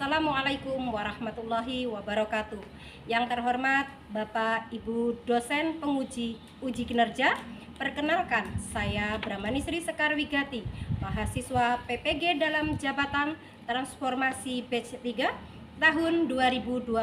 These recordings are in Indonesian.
Assalamualaikum warahmatullahi wabarakatuh. Yang terhormat Bapak Ibu dosen penguji uji kinerja, perkenalkan saya Brahmani Sri Sekar Wigati, mahasiswa PPG dalam jabatan transformasi batch 3 tahun 2025,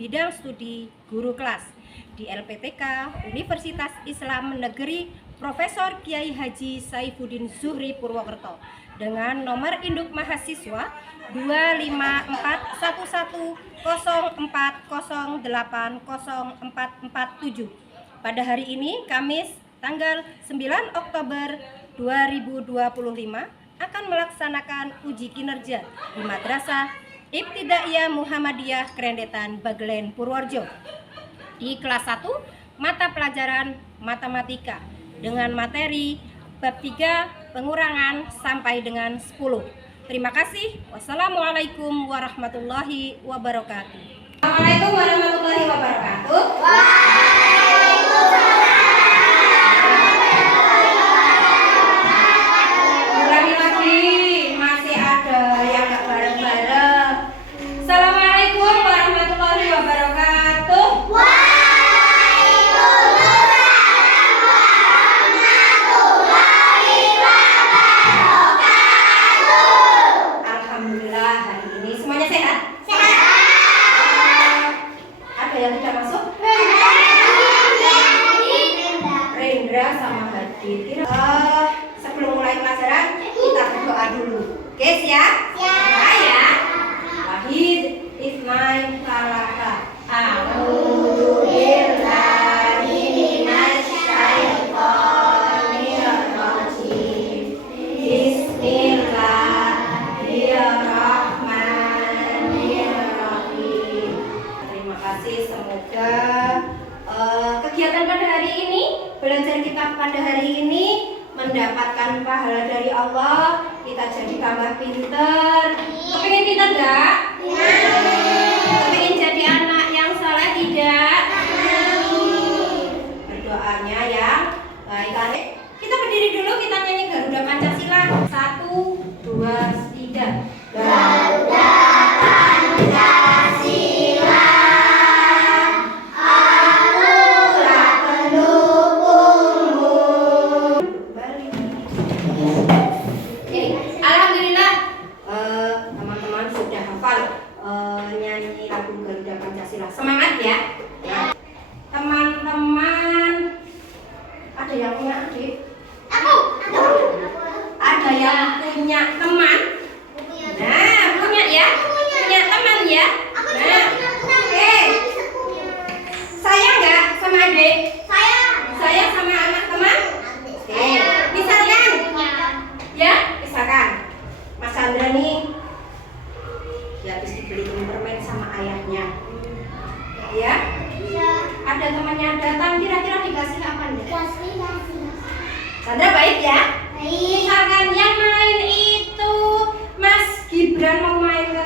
bidang studi guru kelas di LPTK Universitas Islam Negeri Profesor Kiai Haji Saifuddin Zuhri Purwokerto dengan nomor induk mahasiswa 2541104080447. Pada hari ini Kamis tanggal 9 Oktober 2025 akan melaksanakan uji kinerja di Madrasah Ibtidaiyah Muhammadiyah Krendetan Bagelen Purworejo di kelas 1 mata pelajaran matematika dengan materi bab 3 pengurangan sampai dengan 10. Terima kasih. Wassalamualaikum warahmatullahi wabarakatuh. Assalamualaikum warahmatullahi wabarakatuh. Ulangi lagi, masih ada yang nggak bareng-bareng. Assalamualaikum warahmatullahi wabarakatuh. Alhamdulillah hari ini semuanya sehat? Ada yang tidak masuk? Rendra sama Hadi. Sebelum mulai pelajaran kita berdoa dulu. Oke, siap? Siap ya. Wahid Ismail Salaka. A'udzu billahi minasyaitonir rajim. Bismillahirrahmanirrahim. Terima kasih, semoga kegiatan pada hari ini, belajar kita pada hari ini mendapatkan pahala dari Allah. Kita jadi tambah pinter. Kepingin pinter enggak? Kepingin jadi anak yang saleh tidak? Berdoanya ya. Baik, kita berdiri dulu, kita nyanyi Garuda Pancasila. 1, 2, 3. Garuda Pancasila, akulah pendukungmu. Balik. Alhamdulillah, teman-teman sudah hafal nyanyi lagu Garuda Pancasila. Semangat ya. Teman-teman, ada yang punya adik? Aku. Ada yang punya teman? Nah, punya ya? Punya teman ya? Nah, oke. Sayang nggak sama adik? Sayang sama anak teman? Oke. Misalkan? Ya, misalkan Mas Chandra nih, ya habis dibeliin permen sama ayahnya. Ya? Ada temannya datang, kira-kira dikasih apa nih? Chandra baik ya? Misalkan yang main itu Mas Gibran mau main ke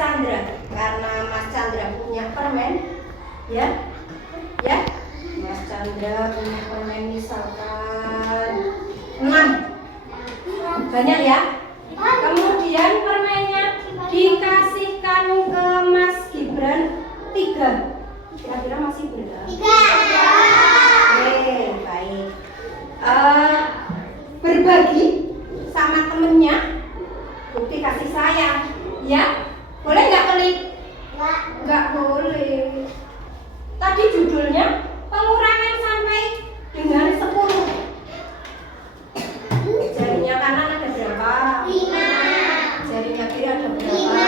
Chandra karena Mas Chandra punya permen, ya? Ya? Mas Chandra punya permen misalkan 6. Banyak ya? Kemudian permennya dikasihkan ke Mas Gibran 3. Kira-kira masih berapa? 3. Oke, baik. Berbagi sama temennya, bukti kasih sayang, ya? Boleh nggak pelit? Nggak boleh. Tadi judulnya pengurangan sampai dengan 10. Jarinya kanan ada berapa? 5. Jarinya kiri ada berapa?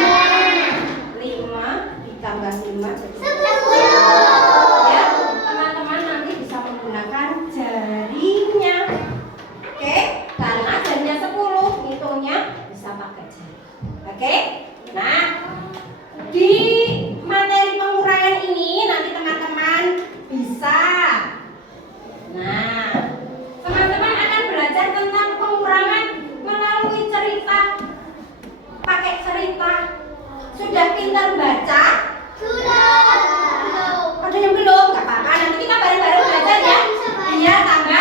5 ditambah 5 jadi 10. Ya, teman-teman nanti bisa menggunakan jarinya. Oke, karena jarinya 10, ngitungnya bisa pakai jari. Oke? Nah, di materi pengurangan ini nanti teman-teman bisa. Nah, teman-teman akan belajar tentang pengurangan melalui cerita. Pakai cerita. Sudah pintar baca? Sudah. Ada yang belum? Gak apa-apa, nanti kita bareng-bareng belajar ya. Iya, tambah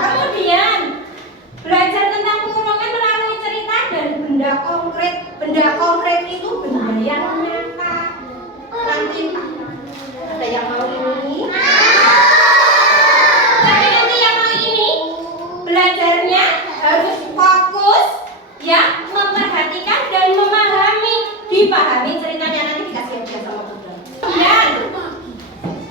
kemudian belajar tentang pengurangan melalui cerita dan benda konkret. Benda konkret itu benda yang nyata. Nanti ada yang mau ini, tapi nanti yang mau ini belajarnya harus fokus ya, memperhatikan dan memahami. Dipahami ceritanya, nanti dikasih hadiah sama Bunda. Dan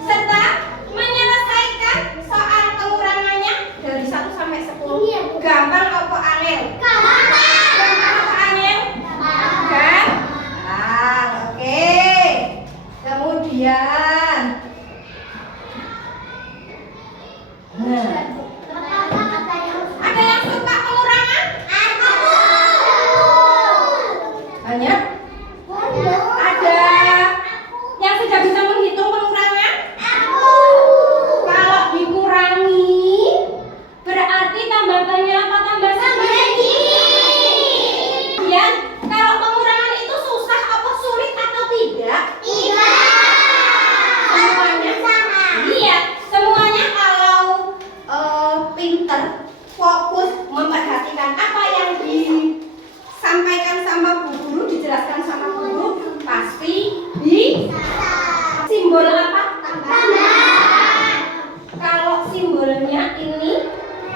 serta menyelesaikan soal pengurangannya dari 1 sampai 10. Gampang apa angel? Gampang apa angel? Gampang. Oke. Kemudian ada yang suka pengurangan? Banyak? Ada yang sudah bisa menghitung pengurangan? Kalau dikurangi berarti tambah banyak apa tambah sedikit? Kemudian kalau pengurangan itu susah apa sulit atau tidak? Semuanya iya, semuanya kalau pinter, fokus, memperhatikan apa yang disampaikan sama bu guru, dijelaskan sama bu guru, pasti bisa. Simbol apa? Tambah. Kalau simbolnya ini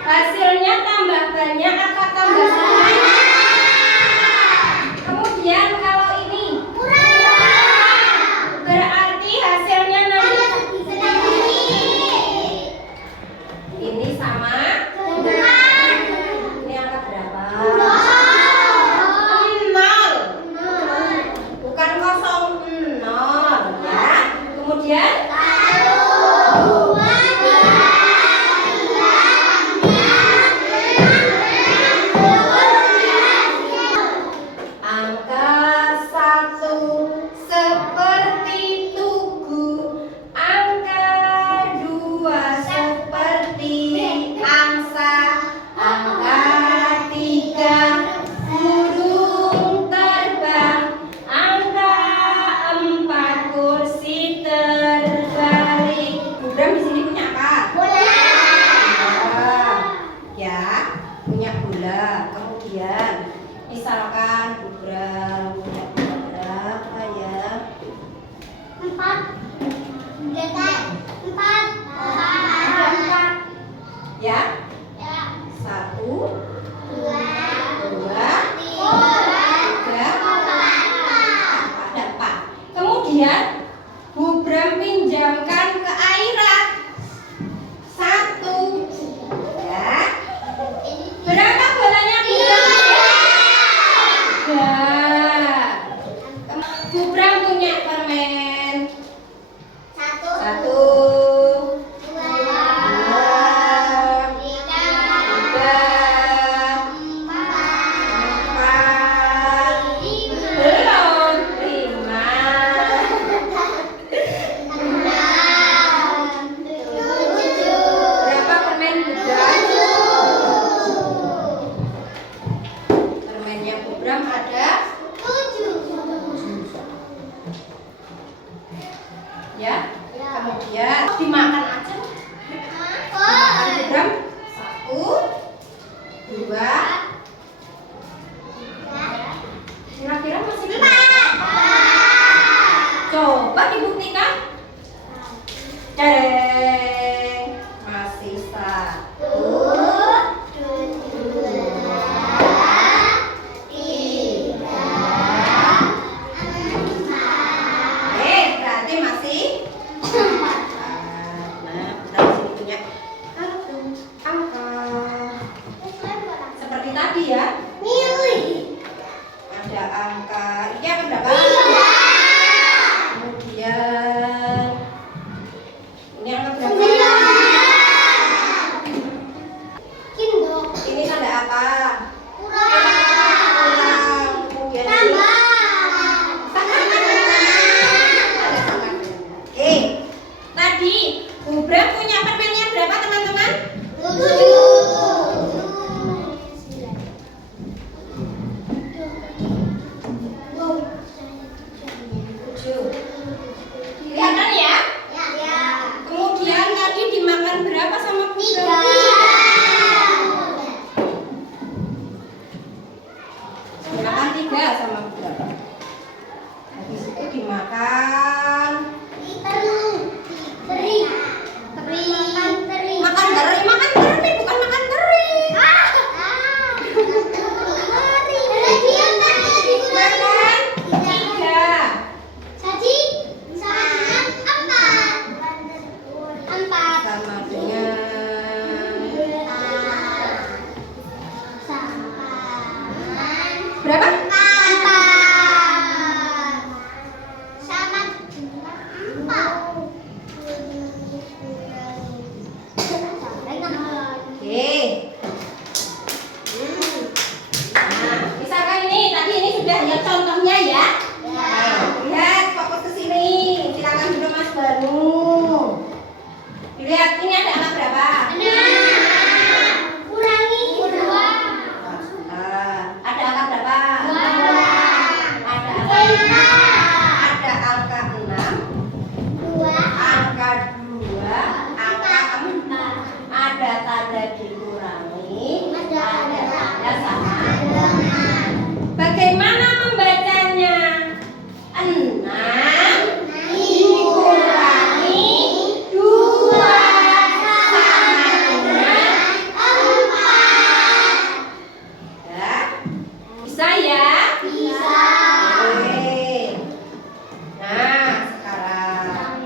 hasilnya tambah banyak atau tambah sedikit? Kemudian kalau ini berarti hasilnya nanti ini sama. Ini angka berapa? 0. Bukan 0, 0 ya. Kemudian angka 1 seperti tugu, angka 2 seperti angsa, angka 3 burung terbang, angka 4 kursi terbalik. Bunda di sini punya apa? Bola. Ya, punya bola. Kemudian misalkan Bunda punya bola berapa ya? 4. Ada 4. Ya? 1, 2, 3, 4. Ada 4. Kemudian Bu Bram pinjamkan ke Aira 1. Ya. Berapa bolanya Bu Bram? 3. Bu Bram punya permen 1, 2, 3, 4, belum 5. Berapa permen Bu Bram? Permennya Bu Bram ada 7. Ya. Kemudian dimakan aja. Dimakan Bu Bram 1, 2, kira-kira masih 4. Coba dibuktikan. Cereng. Masih 1, 2, 3, 4. Berarti masih 4. Nah, kita di sini punya satu angka seperti tadi ya. Ada angka ini angka berapa? Kemudian ini angka berapa? Ini tanda apa? Kurang. Kemudian ini oke. Tadi Bu Bram punya permennya berapa teman-teman? 7. Berapa? 4. Sama 4. Oke. Nah, misalkan ini sudah lihat contohnya ya. Nah, lihat fokus ke sini. Silakan dulu Mas Banu. Dilihat ini ada angka berapa? 6. Kurangi 2. Ada angka berapa? 2. Ada angka 6. 2. Angka 2, angka 4. Ada tanda dikurangi, ada tanda sama. Bagaimana membacanya? 6 dikurangi 2 sama dengan 4. Ya, bisa ya? Bisa. Oke. Nah, sekarang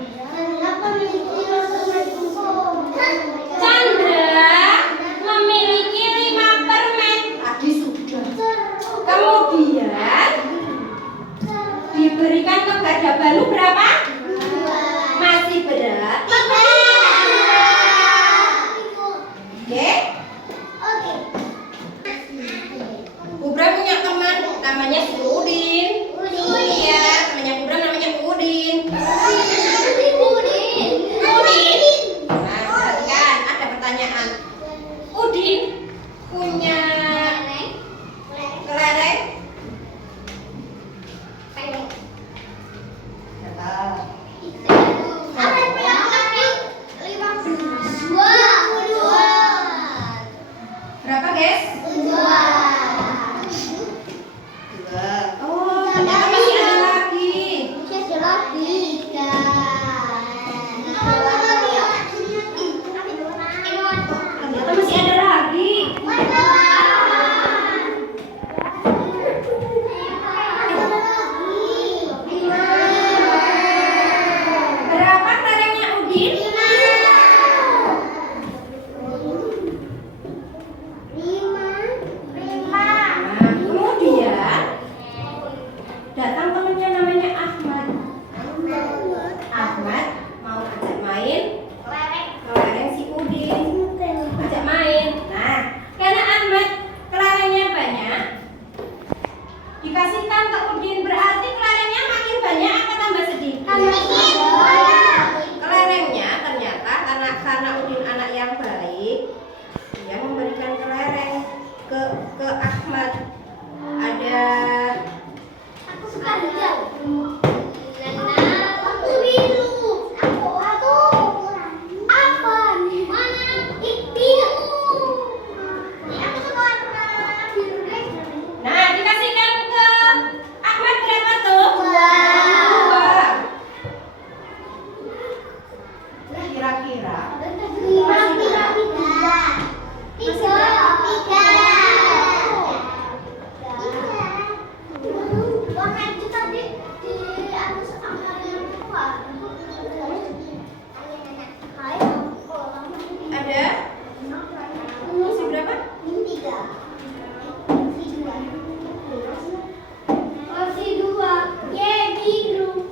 Chandra memiliki 5 permen. Tadi sudah. Kemudian diberikan kepada Banu berapa? Masih berat. Oke. Kubra punya teman namanya si Udin. Iya, temannya Kubra namanya Udin. Udin. Nah, perhatikan ada pertanyaan. Udin punya kelereng berapa? Berapa, guys? 2. Oh, ternyata masih ada lagi. Ternyata masih ada lagi. Berapa kelerengnya Udin? Nah, kemudian datang temennya namanya Ahmad. Ahmad mau ajak main kelereng si Udin. Ajak main. Nah, karena Ahmad kelerengnya banyak, dikasihkan ke Udin, berarti kelerengnya makin banyak apa tambah sedikit? Kelerengnya ternyata karena Udin anak yang baik, dia memberikan kelereng ke Ahmad. Ada Aku suka hijau. Aku biru. Aku apa? Mana? Biru. Aku suka warna biru deh. Nah, dikasihkan ke Ahmad berapa tuh? 2. Kira-kira 3. Warna hijau tadi di atas angka yang tua. ada masih berapa? 3. Masih 2. Ye biru.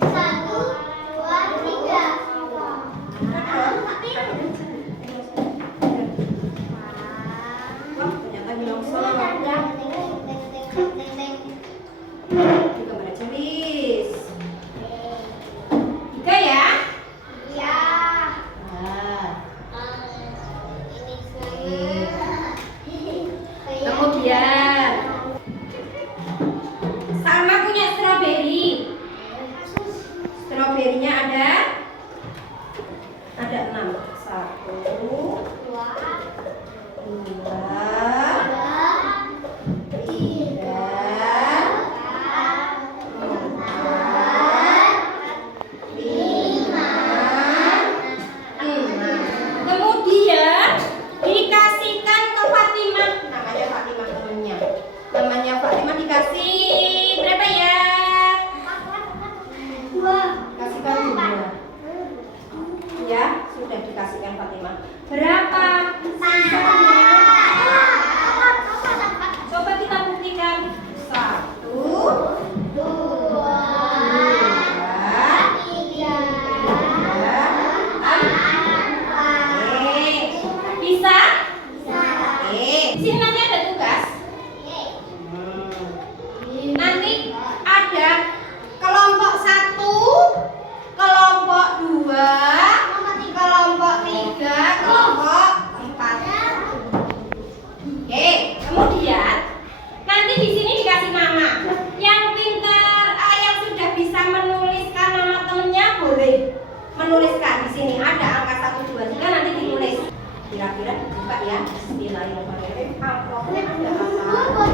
1, 2, 3. Wah, ternyata bilang salah. Juga baca tulis. 3 ya? Ya. Nah, Ini kemudian Salma punya stroberi. Stroberinya ada 6. 1, 2, 3, 4, 5. nanti ada tugas. Nanti ada kelompok 1, kelompok 2, kelompok 3, kelompok 4. Oke, kemudian nanti di sini dikasih nama. Yang pintar, yang sudah bisa menuliskan nama temennya boleh menuliskan di sini. Ada angka 1, 2, 3 nanti ditulis. Kira-kira dibuka ya. Bismillahirrahmanirrahim. Amplopnya ada apa?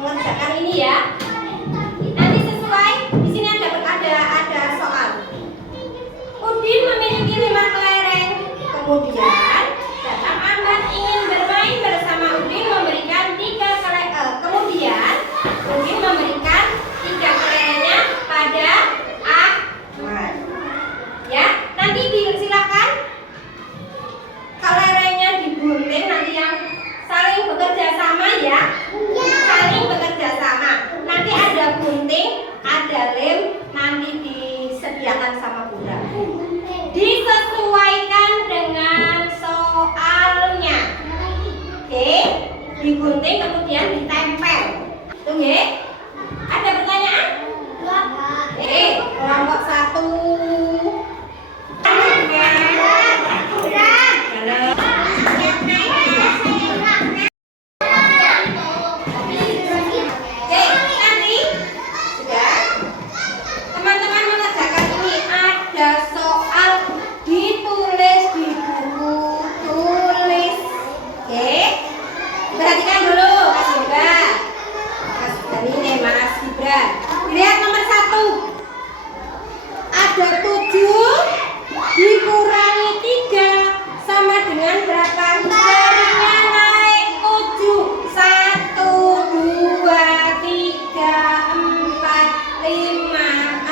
Mengerjakan ini ya. Nanti sesuai di sini ada soal. Udin memiliki 5 kelereng. Kemudian datang Ahmad ingin bermain bersama Udin memberikan 3 kelereng. Kemudian Udin memberikan 3 kelerengnya pada Ahmad. Ya, nanti silakan kelerengnya digunting nanti yang saling bekerja sama ya. Saling bekerja sama. Nanti ada gunting, ada lem, nanti disediakan sama Bunda. Disesuaikan dengan soalnya. Oke, digunting kemudian ditempel. Tunggu ya. Ada pertanyaan? Oke, kelompok 1. Lihat nomor 1. Ada 7 dikurangi 3 sama dengan berapa? Jarinya naik 7. 1, 2, 3, 4, 5,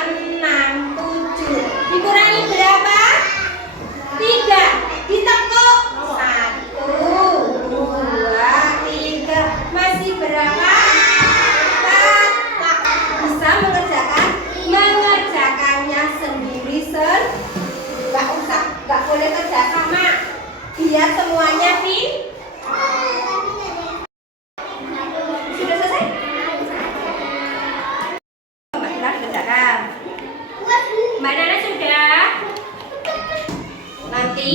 6, 7. Dikurangi berapa? 3. Ditekuk. 1, 2, 3. Masih berapa? Mengerjakannya sendiri nggak boleh kerja sama, biar semuanya sudah selesai. Mbak Dila dikerjakan, Mbak Nana sudah. Nanti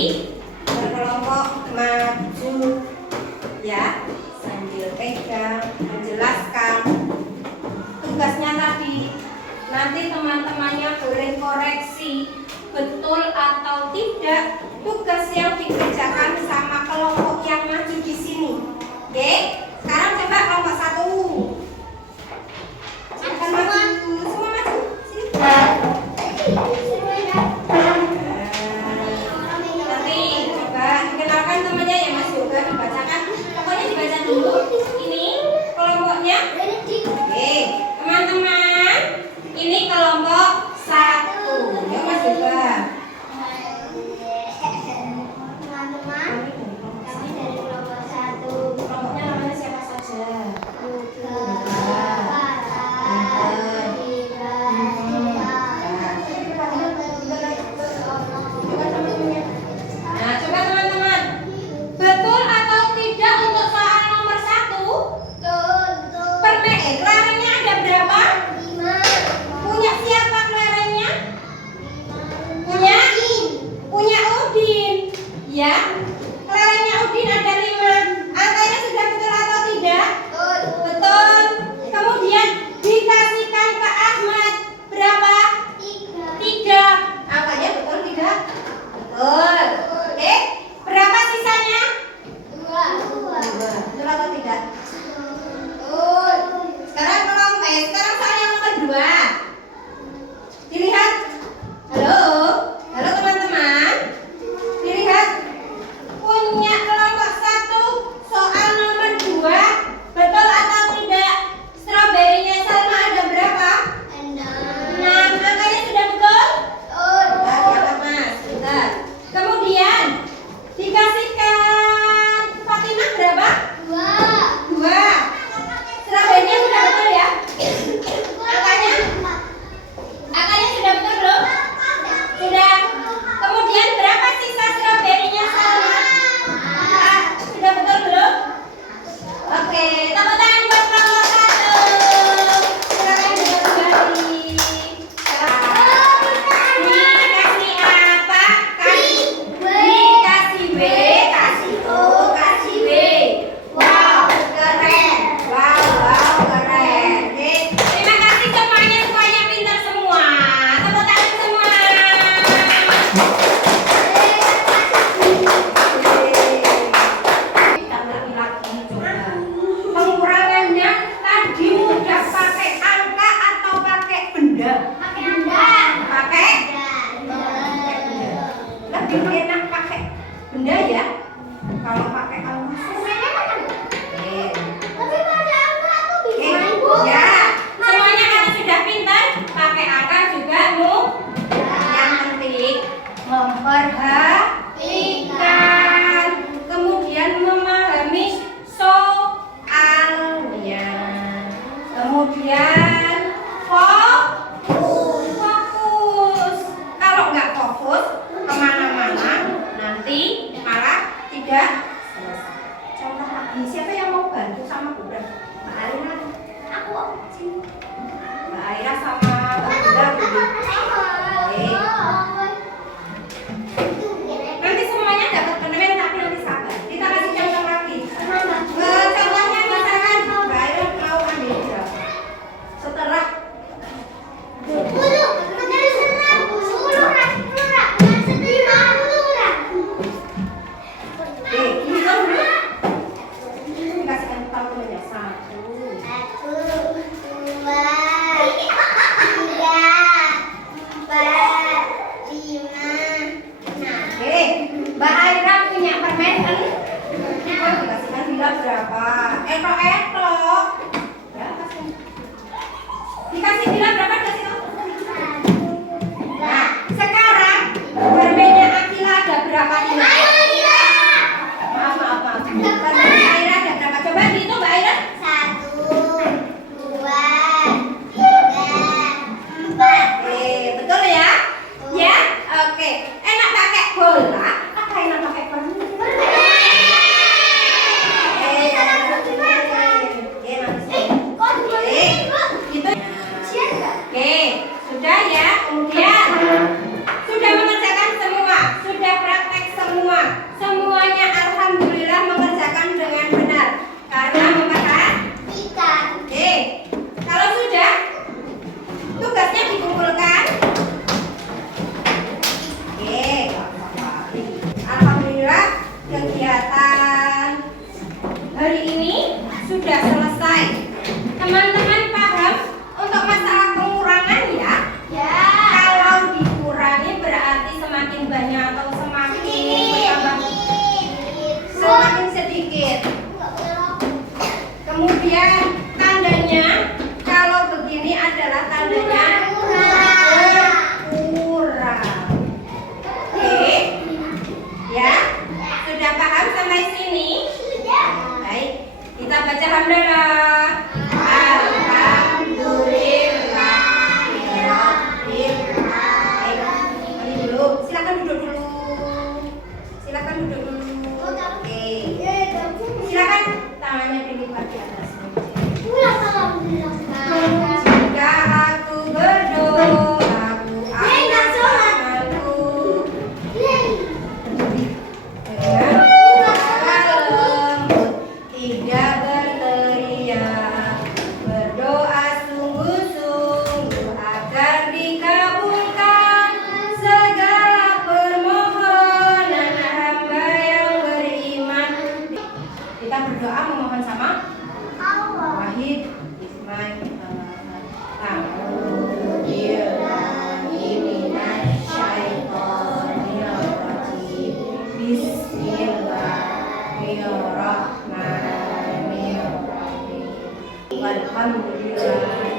berkelompok maju ya, sambil pegang menjelaskan tugasnya tadi. Nanti teman-temannya boleh koreksi betul atau tidak tugas yang dikerjakan sama kelompok yang maju di sini. Oke, sekarang coba kelompok 1. Silakan maju, semua maju. Sini. Nanti coba dikenalkan temannya ya Mas Yoga, dibacakan. Pokoknya dibaca dulu. Ini kelompoknya. Oke, teman-teman. Ini kelompok 1. Ya Mas Yoga. Teman-teman, kami dari kelompok 1. Kelompoknya namanya siapa saja? Nah, coba teman-teman, betul atau tidak untuk soal nomor 1? Kelerengnya ada berapa? 5. Punya siapa kelerengnya? Punya Udin. Ya, kelerengnya Udin ada 5. Angkanya sudah betul atau tidak? Betul. Kemudian dikasihkan ke Ahmad berapa? 3. Angkanya betul tidak? Betul. Oke, berapa sisanya? 2. Betul atau tidak? Betul. Sekarang sekarang soal yang nomor 2. Dilihat. Halo teman-teman. Dilihat. Punya kelompok 1 sudah selesai. Contoh lagi, siapa yang mau bantu sama Bunda? Mbak Aira. Aku sini. Mbak Aira sama Bunda. Oke. Nanti semuanya dapat permen tapi nanti sabar. Kita kasih contoh lagi. Contohnya misalkan Mbak Aira mau ambil berapa? Setelah hitung dulu. Dikasihkan kalkulnya 1. Oke, Mbak Aira punya permen kan? Dikasihkan bila berapa? Etok. Ya, kasih. Dikasih bila berapa? Dikasih tahu. Nah, sekarang permennya Akila ada berapa ini? Maaf. Permennya Aira ada berapa? Coba dihitung Mbak Aira. 1, 2, 3, 4. Oke, betul ya? Ya, oke. Enak pakai bola? Apa enak pakai bola? Oke, sudah ya. Kemudian sudah mengerjakan semua, sudah praktek semua. Semuanya alhamdulillah mengerjakan dengan benar karena memperhatikan. Oke, kalau sudah tugasnya dikumpulkan. Oke, alhamdulillah kegiatan hari ini sudah selesai. Teman-teman paham untuk masalah pengurangan ya? Ya. Kalau dikurangi berarti semakin banyak atau semakin bertambah? Semakin sedikit. Kemudian tandanya kalau begini adalah tandanya berkurang. Oke, ya sudah paham sampai sini? Baik, kita baca hamdalah. Silakan duduk dulu. Oke. Silakan tangannya dilipat di atas. Jika aku berdoa, aku akan aku dengan suara lembut, tidak berteriak, berdoa sungguh-sungguh agar dikabulkan segala permohonan hamba yang beriman. Kita berdoa memohon sama Wahid Bismillahirrahmanirrahim. Walhamdulillah.